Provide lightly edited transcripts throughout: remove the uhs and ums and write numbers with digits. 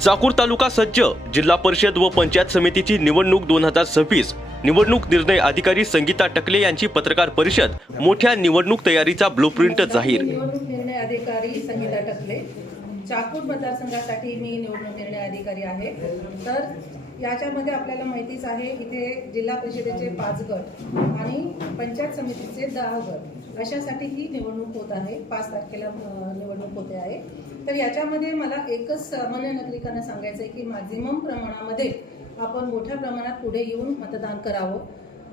चाकूर तालुका सज्ज. जिल्हा परिषद व पंचायत समितीची निवडणूक 2026. निवडणूक निर्णय अधिकारी संगीता टकले यांची पत्रकार परिषद. मोठ्या निवडणूक तयारीचा ब्लूप्रिंट जाहीर. निवडणूक निर्णय अधिकारी संगीता टकले. चाकूर मतदारसंघासाठी मी निवडणूक निर्णय अधिकारी आहे. तर याच्यामध्ये आपल्याला माहितीच आहे, इथे जिल्हा परिषदेचे 5 गट आणि पंचायत समितीचे 10 गट अशासाठी ही निवडणूक होत आहे. 5 तारखेला निवडणूक होते आहे. तर याच्यामध्ये मला एकच सामान्य नागरिकांना सांगायचं आहे की मॅक्झिमम प्रमाणामध्ये आपण मोठ्या प्रमाणात पुढे येऊन मतदान करावं.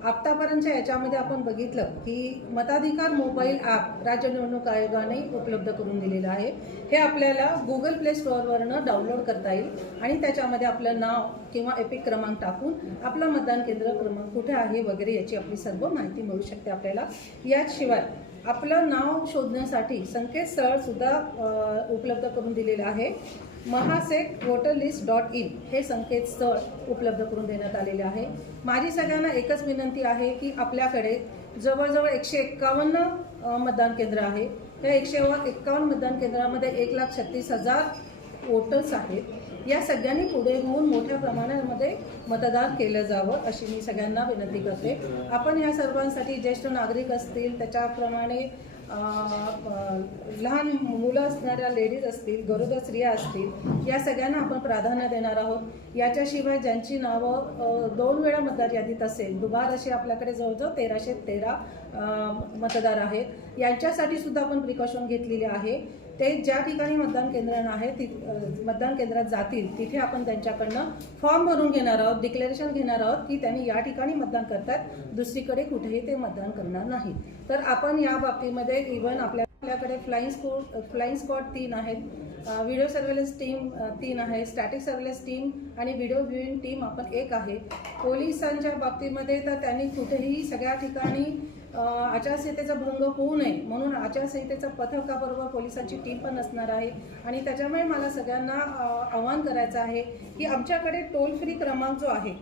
आत्तापर्यंतच्या याच्यामध्ये आपण बघितलं की मताधिकार मोबाईल ॲप राज्य निवडणूक आयोगाने उपलब्ध करून दिलेलं आहे. हे आपल्याला गुगल प्ले स्टोअरवरनं डाउनलोड करता येईल आणि त्याच्यामध्ये आपलं नाव किंवा एपिक क्रमांक टाकून आपलं मतदान केंद्र क्रमांक कुठे आहे वगैरे याची आपली सर्व माहिती मिळू शकते आपल्याला. याशिवाय आपलं नाव शोधण्यासाठी संकेतस्थळसुद्धा उपलब्ध करून दिलेलं आहे. महासेकवोटरलिस्ट.in हे संकेतस्थळ उपलब्ध करून देण्यात आलेले आहे. माझी सगळ्यांना एकच विनंती आहे की आपल्याकडे जवळजवळ 151 मतदान केंद्र आहे. त्या 151 मतदान केंद्रामध्ये 1,36,000 वोटर्स आहेत. या सगळ्यांनी पुढे होऊन मोठ्या प्रमाणामध्ये मतदान केलं जावं अशी मी सगळ्यांना विनंती करते. आपण या सर्वांसाठी ज्येष्ठ नागरिक असतील, त्याच्याप्रमाणे लहान मुलं असणाऱ्या लेडीज असतील, गरोदर स्त्रिया असतील, या सगळ्यांना आपण प्राधान्य देणार आहोत. याच्याशिवाय ज्यांची नावं 2 वेळा मतदार यादीत असेल, दुबार असे आपल्याकडे जवळजवळ 1313 मतदार आहेत. यांच्यासाठी सुद्धा आपण प्रिकॉशन घेतलेले आहे. ते ज्या ठिकाणी मतदान केंद्र आहे मतदान केंद्रात जातील तिथे आपण त्यांच्याकडनं फॉर्म भरून घेणार आहोत, डिक्लेरेशन घेणार आहोत की त्यांनी या ठिकाणी मतदान करतात, दुसरीकडे कुठेही ते मतदान करणार नाही. तर आपण या बाबतीमध्ये इव्हन आपल्याकडे फ्लाइंग स्क्वॉड 3 आहेत, व्हिडिओ सर्व्हेलन्स टीम 3 आहे, स्टॅटिक सर्व्हेलन्स टीम आणि व्हिडिओ व्ह्यूइंग टीम आपण 1 आहे. पोलिसांच्या बाबतीमध्ये तर त्यांनी कुठेही सगळ्या ठिकाणी आचारसंहितेचा भंग होऊ नये म्हणून आचारसंहितेचं पथकाबरोबर पोलिसांची टीम पण असणार आहे. आणि त्याच्यामुळे मला सगळ्यांना आवाहन करायचं आहे की आमच्याकडे टोल फ्री क्रमांक जो आहे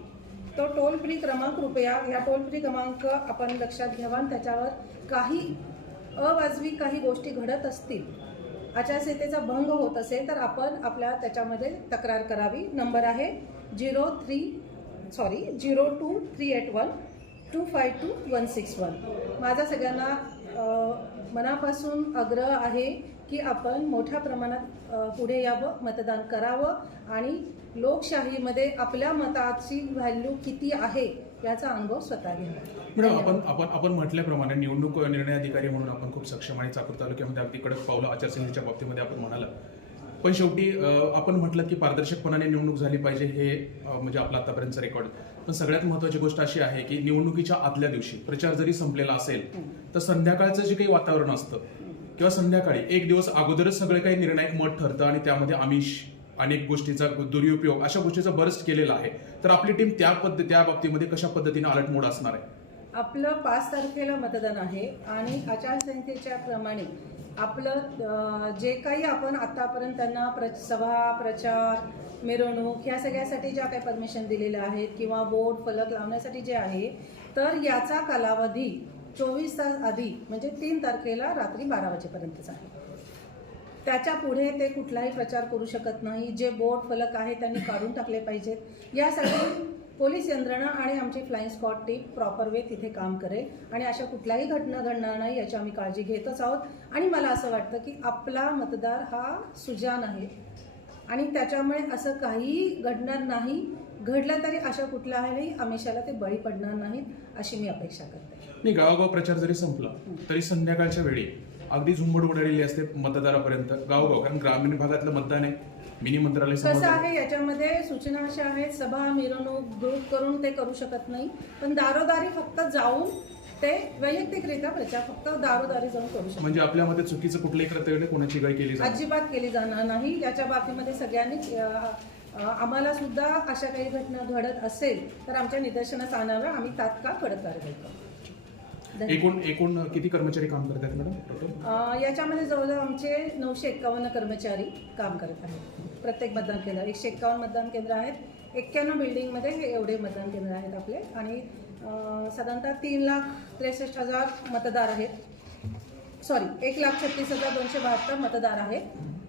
तो टोल फ्री क्रमांक कृपया या टोल फ्री क्रमांक आपण लक्षात घ्यावा. त्याच्यावर काही अवाजवी काही गोष्टी घडत असतील, आचारसंहितेचा भंग होत असेल तर आपण आपल्या त्याच्यामध्ये तक्रार करावी. नंबर आहे 02381252161. माझा सगळ्यांना मनापासून आग्रह आहे की आपण मोठ्या प्रमाणात पुढे यावं, मतदान करावं आणि लोकशाहीमध्ये आपल्या मताची व्हॅल्यू किती आहे याचा अनुभव स्वतः घ्यावा. मॅडम, आपण म्हटल्याप्रमाणे निवडणूक निर्णय अधिकारी म्हणून आपण खूप सक्षम आणि चाकूर तालुक्यामध्ये अगदी कडक पावलं आचारसंहितेच्या बाबतीमध्ये आपण म्हणाला. पण शेवटी आपण म्हटलं की पारदर्शकपणाने निवडणूक झाली पाहिजे, हे म्हणजे आपला आतापर्यंतचा रेकॉर्ड. पण सगळ्यात महत्त्वाची गोष्ट अशी आहे की निवडणुकीच्या आदल्या दिवशी प्रचार जरी संपलेला असेल तर संध्याकाळचं जे काही वातावरण असतं किंवा संध्याकाळी 1 दिवस अगोदरच सगळे काही निर्णायक मत ठरतं आणि त्यामध्ये आमिष, अनेक गोष्टीचा दुरुपयोग, अशा गोष्टीचा बरस्ट केलेला आहे. तर आपली टीम त्या बाबतीमध्ये कशा पद्धतीने अलर्ट मोड असणार आहे? आपलं 5 तारखेला मतदान आहे आणि आचारसंहितेच्या प्रमाणे आपलं जे काही आपण आतापर्यंत त्यांना सभा, प्रचार, मिरवणूक या सगळ्यासाठी ज्या काही परमिशन दिलेल्या आहेत किंवा बोर्ड फलक लावण्यासाठी जे आहे, तर याचा कालावधी 24 तास आधी म्हणजे 3 तारखेला रात्री 12 वाजेपर्यंतच आहे. त्याच्या पुढे ते कुठलाही प्रचार करू शकत नाही. जे बोर्ड फलक आहे त्यांनी काढून टाकले पाहिजेत. यासाठी पोलीस यंत्रणा आणि आमची flying squad team proper way तिथे काम करेल आणि अशा कुठल्याही घटना घडणार नाही याची आम्ही काळजी घेतच आहोत. आणि मला असं वाटतं की आपला मतदार हा सुजाण आहे आणि त्याच्यामुळे असं काही घडणार नाही. घडलं तरी अशा कुठल्याही आमिषाला ते बळी पडणार नाहीत अशी मी अपेक्षा करते. नाही, गावागाव प्रचार जरी संपला तरी संध्याकाळच्या वेळी अगदी झुंबड उडालेली असते मतदारापर्यंत गावोगाव, कारण ग्रामीण भागातलं मतदान आहे. मिनी मंत्रालय कसं आहे, याच्यामध्ये सूचना अशा आहेत, सभा, मिरवणूक, ग्रुप करून ते करू शकत नाही. पण दारोदारी फक्त जाऊन ते वैयक्तिकरित्या प्रचार फक्त दारोदारी जाऊन करू शकतो. म्हणजे आपल्यामध्ये चुकीचं कुठल्याही कृत्य कोणाची गाय केली अजिबात केली जाणार नाही. याच्या बाबतीमध्ये सगळ्यांनी आम्हाला सुद्धा अशा काही घटना घडत असेल तर आमच्या निदर्शनास आणाव्या, आम्ही तात्काळ कडक कारवाई करू. एकूण किती कर्मचारी काम करतात मॅडम? याच्यामध्ये जवळजवळ आमचे 951 कर्मचारी काम करत आहेत. प्रत्येक मतदान केंद्र 151 मतदान केंद्र आहेत. 91 बिल्डिंगमध्ये हे एवढे मतदान केंद्र आहेत आपले आणि साधारणतः 3,63,000 मतदार आहेत. 1,36,272 मतदार आहेत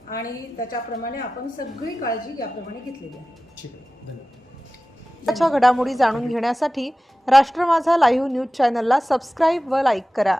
आणि त्याच्याप्रमाणे आपण सगळी काळजी याप्रमाणे घेतलेली आहे. ठीक आहे, धन्यवाद. आजच्या घडामोडी जाणून घेण्यासाठी राष्ट्र माझा लाईव्ह न्यूज चॅनलला सबस्क्राईब व लाईक करा.